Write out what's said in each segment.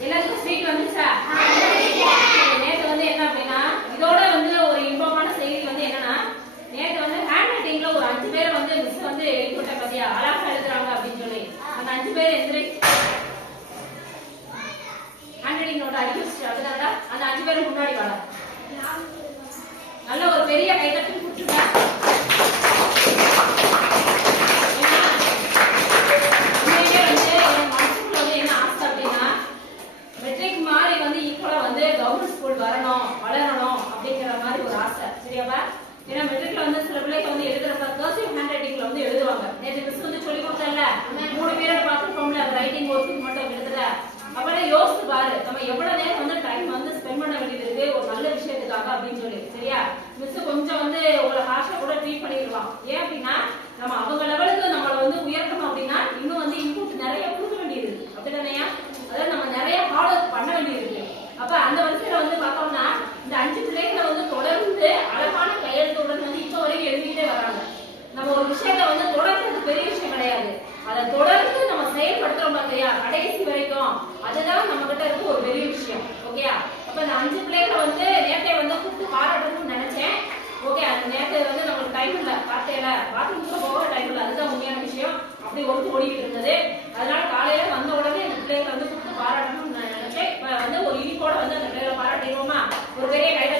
எல்லாருக்கும் ஸ்வீட் வந்துச்சா? நேற்று வந்து என்ன அப்படின்னா இதோட வந்து ஒரு இன்பமான செய்தி வந்து என்னன்னா நேற்று வந்து ஹேண்ட் ரைட்டிங்ல ஒரு அஞ்சு பேரை வந்து மிஸ் வந்து எழுதி விட்டாங்க பாத்தியா? அழகா எழுதுறாங்க அப்படின்னு சொல்லி. அந்த அஞ்சு பேர் எந்திரி ஹேண்ட் ரைட்டிங் நோட் அடிக்க வச்சு அதனால அந்த அஞ்சு பேரும் முன்னாடி வாழ நல்ல ஒரு பெரிய கைதட்டி ஸ்கூல் வரணும் வளரணும் அப்படிங்கிற மாதிரி ஒரு ஆசை. சரியாப்பா? ஏன்னா மெட்ரிக்ல வந்து சில பிள்ளைக்கு வந்து எழுதுறப்ப கர்சிவ் ஹேண்ட் ரைட்டிங்ல வந்து எழுதுவாங்க. நேற்று மிஸ் வந்து சொல்லி கொடுத்தல மூணு பீரியட் பார்த்துருப்போம்ல அந்த ரைட்டிங் ஒர்க்கு மட்டும் எழுதுற. அப்பெல்லாம் யோசிச்சு பாரு நம்ம எவ்வளவு நேரம் வந்து டைம் வந்து ஸ்பெண்ட் பண்ண வேண்டியது இருக்கு ஒரு நல்ல விஷயத்துக்காக அப்படின்னு சொல்லி. சரியா? மிஸ் கொஞ்சம் வந்து உங்களை ஹாஷா கூட ட்ரீட் பண்ணிடுவான். ஏன் அப்படின்னா நம்ம அவங்கள லெவலுக்கு நம்மளை வந்து உயர்த்தணும் அப்படின்னா இன்னும் வந்து இன்புட் நிறைய கொடுக்க வேண்டியது இருக்கு அப்படிதானேயா அதாவது நம்ம நிறைய ஹார்ட் ஒர்க் பண்ண வேண்டியது இருக்கு அப்ப அந்த வரிசையில வந்து பார்த்தோம்னா இந்த அஞ்சு பிள்ளைகளை வந்து தொடர்ந்து அழகான கையெழுத்துடன் வந்து இப்ப வரைக்கும் எழுதிட்டே வராங்க நம்ம ஒரு விஷயத்த வந்து தொடர்றது பெரிய விஷயம் கிடையாது அதை தொடர்ந்து நம்ம செயல்படுத்துறோம் பார்த்தியா கடைசி வரைக்கும் அதுதான் நம்ம கிட்ட இருக்க ஒரு பெரிய விஷயம். ஓகேயா? அப்ப இந்த அஞ்சு பிள்ளைகளை வந்து நேரத்தை வந்து கூப்பிட்டு பாராட்டணும்னு நினைச்சேன். ஓகே அந்த நேரத்தை வந்து நம்மளுக்கு டைம் இல்ல பார்த்தேல பாத்ரூம் கூட டைம் இல்ல. அதுதான் உண்மையான விஷயம். அப்படி ஒன்று ஓடிக்கிட்டு இருந்தது அதனால காலையில வந்த உடனே இந்த பிள்ளைகளை வந்து கூப்பிட்டு பாராட்டணும்னு நான் நினைச்சேன் இப்ப வந்து ஒரு இனிப்போட வந்து அந்த பிள்ளைகளை பாராட்டிடுவோமா ஒரு பெரிய கைதை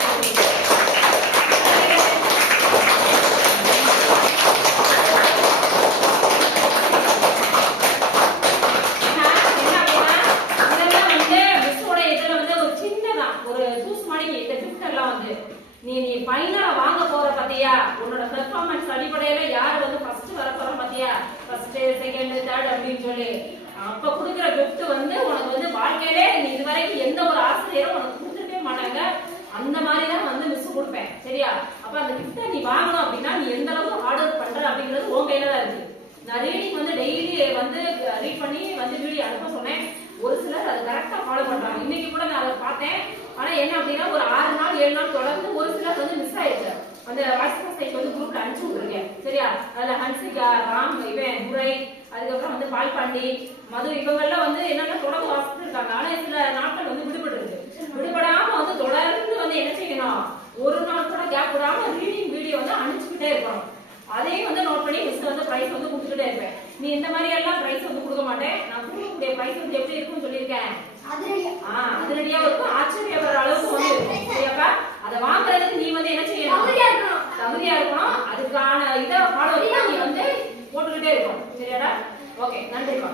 ஏன்னா, என்ன அப்படின்னா, இதெல்லாம் வந்து மிஸ்ஸோட இதுல வந்து ஒரு சின்னதா, ஒரு juice மாதிரி இந்த gift எல்லாம் வந்து, நீ நீ ஃபைனலா வாங்க போற பாத்தியா? உன்னோட பெர்ஃபார்மன்ஸ் அடிப்படையில யார் வந்து ஃபர்ஸ்ட் வர போற பாத்தியா? ஃபர்ஸ்ட் செகண்ட் தேர்ட் அப்படின்னு சொல்லி. அப்ப கொடுக்குற கிஃப்ட் வந்து உனக்கு வந்து வாழ்க்கையிலே நீ இதுவரைக்கும் எந்த ஒரு ஆசிரியரும் உனக்கு கொடுத்துருக்கவே மாட்டாங்க. அந்த மாதிரி தான் வந்து மிஸ் கொடுப்பேன். சரியா? அப்ப அந்த கிஃப்ட்டை நீ வாங்கணும் அப்படின்னா நீ எந்த அளவுக்கு ஆர்டர் பண்ற அப்படிங்கிறது உன் கையில தான் இருக்கு. நான் ரீடிங் வந்து டெய்லி வந்து ரீட் பண்ணி வந்து வீடியோ அனுப்ப சொன்னேன். ஒரு சிலர் அதை கரெக்டா ஃபாலோ பண்றாங்க. இன்னைக்கு கூட நான் அதை பார்த்தேன். ஆனா என்ன அப்படின்னா ஒரு ஆறு நாள் ஏழு நாள் தொடர்ந்து வந்து மிஸ் ஆயிடுச்சு. அந்த வாட்ஸ்அப் சைட் வந்து குரூப்ல அனுப்பிச்சு விட்டுருங்க. சரியா? அதுல ஹன்சிகா ராம் இவன் துரை அதுக்கப்புறம் வந்து பால்பாண்டி மது இவங்கெல்லாம் வந்து என்னென்ன தொடர்ந்து வாசிட்டு இருக்காங்க. ஆனா சில நாட்கள் வந்து விடுபட்டு இருக்கு விடுபடாம வந்து தொடர்ந்து வந்து என்ன செய்யணும்? ஒரு நாள் கூட கேப் விடாம ரீடிங் வீடியோ வந்து அனுப்பிச்சுக்கிட்டே இருக்கணும். அதையும் வந்து நோட் பண்ணி மிஸ் வந்து பிரைஸ் வந்து கொடுத்துட்டே இருப்பேன். நீ இந்த மாதிரி எல்லாம் பிரைஸ் வந்து கொடுக்க மாட்டேன். நான் கொடுக்கக்கூடிய பிரைஸ் வந்து எப்படி இருக்கும்னு சொல்லியிருக்கேன்? அதிரடியா. இருக்கும். ஆச்சரியப்படுற அளவுக்கு வந்து இருக்கும் சரியாப்பா அதை வாங்குறதுக்கு நீ வந்து என்ன செய்யணும் தகுதியா இருக்கணும் அதுக்கான இருக்கும். சரியாடா? ஓகே நன்றிப்பா